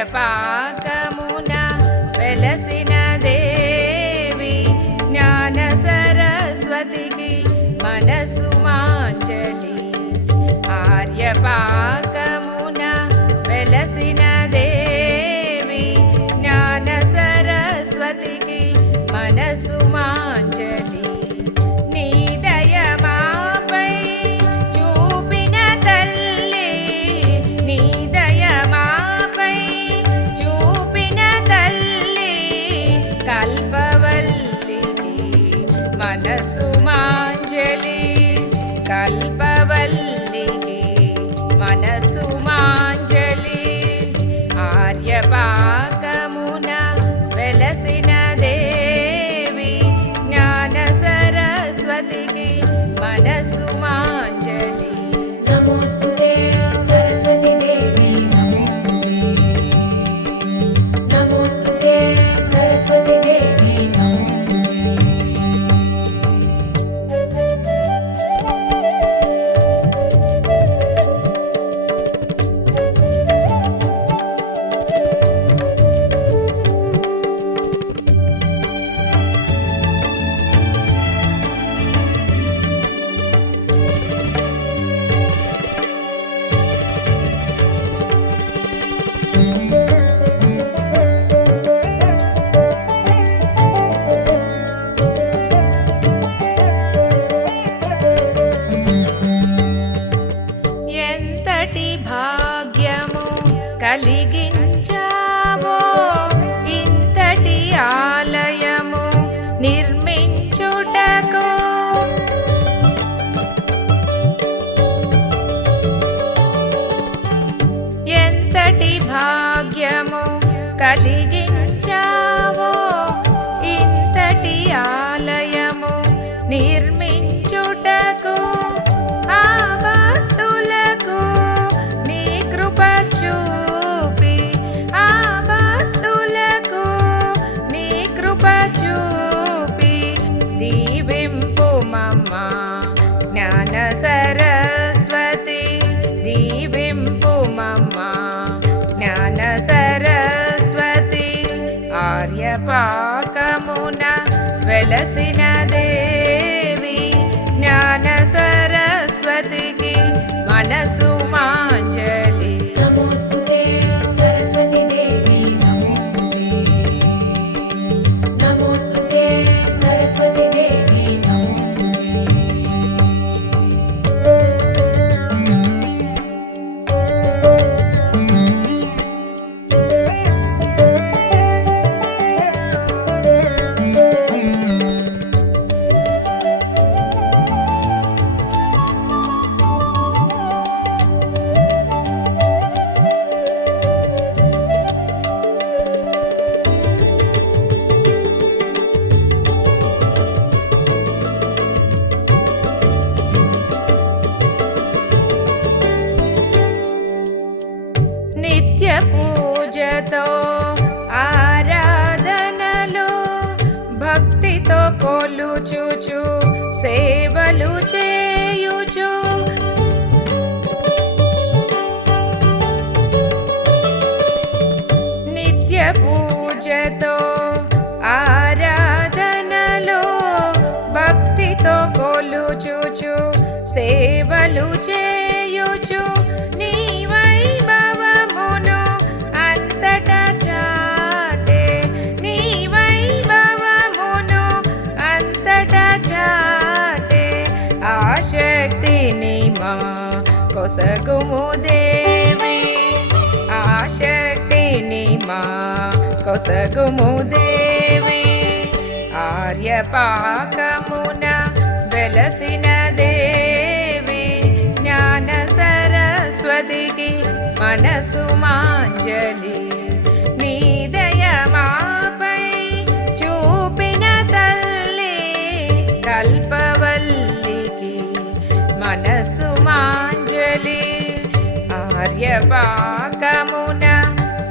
ఆర్యపాకమున వెలసిన దేవి జ్ఞాన సరస్వతికి మనసు మాంజలి. ఆర్యపాకమున వెలసిన దేవి జ్ఞాన సరస్వతికి మనసు మాంజలి. నీ దయమాపై చూపిన తల్లి, నీ దయమాపై చూపిన తల్లి కల్పవల్లికి మనసు మాంజలి. కల్పవల్లికి మనసు మాంజలి. ఆర్యపాకమున వెలసిన దేవి జ్ఞాన సరస్వతికి మనసు మాంజలి. నమోస్తుతే సరస్వతి దేవి నమోస్తుతే. నమోస్తుతే సరస్వతి దేవి నమోస్తుతే. ఎంతటి భాగ్యము కలిగించావో ఇంతటి ఆలయము నిర్మించుటకు. ఎంతటి భాగ్యము కలిగించావో ఇంతటి ఆలయము నిర్మించుటకు. ఆ భక్తులకు నీ కృప చూపి, ఆ భక్తులకు నీ కృప చూపి దీవింపు మమ్మ జ్ఞాన సరస్వతి. దీవింపు మమ్మ జ్ఞాన సరస్వతి. ఆర్యపాకమున వెలసిన దేవి జ్ఞాన సరస్వతికి మనసు మాంజలి. నమోస్తుతే సరస్వతి దేవి నమోస్తుతే. నమోస్తుతే సరస్వతి దేవి నమోస్తుతే. నిత్య పూజతో ఆరాధనలో భక్తితో కొలుచుచు సేవలు చేయుచు. నిత్య పూజతో ఆరాధనలో భక్తితో కొలుచుచు సేవలు చేయుచు. నీ వైభవమును అంతటా చాటే, నీ వైభవమును అంతటా చాటే. ఆశక్తిని మా కొసగుము దేవి, ఆశక్తిని మా కొసగుము దేవి. ఆర్యపాకమున వెలసిన దేవి జ్ఞాన సరస్వతికి మనసు మాంజలి. నీ దయమాపై చూపిన తల్లి కల్పవల్లికి మనసు మాంజలి. ఆర్యపాకమున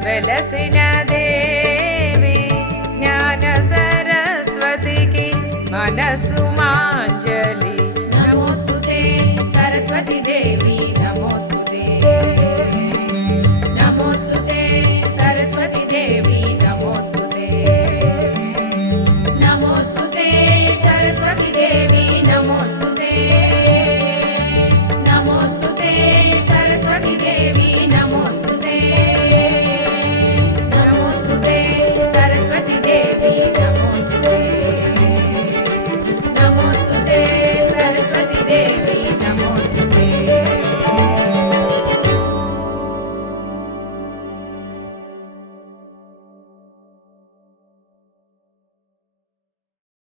వెలసిన దేవి జ్ఞాన సరస్వతికి మనసు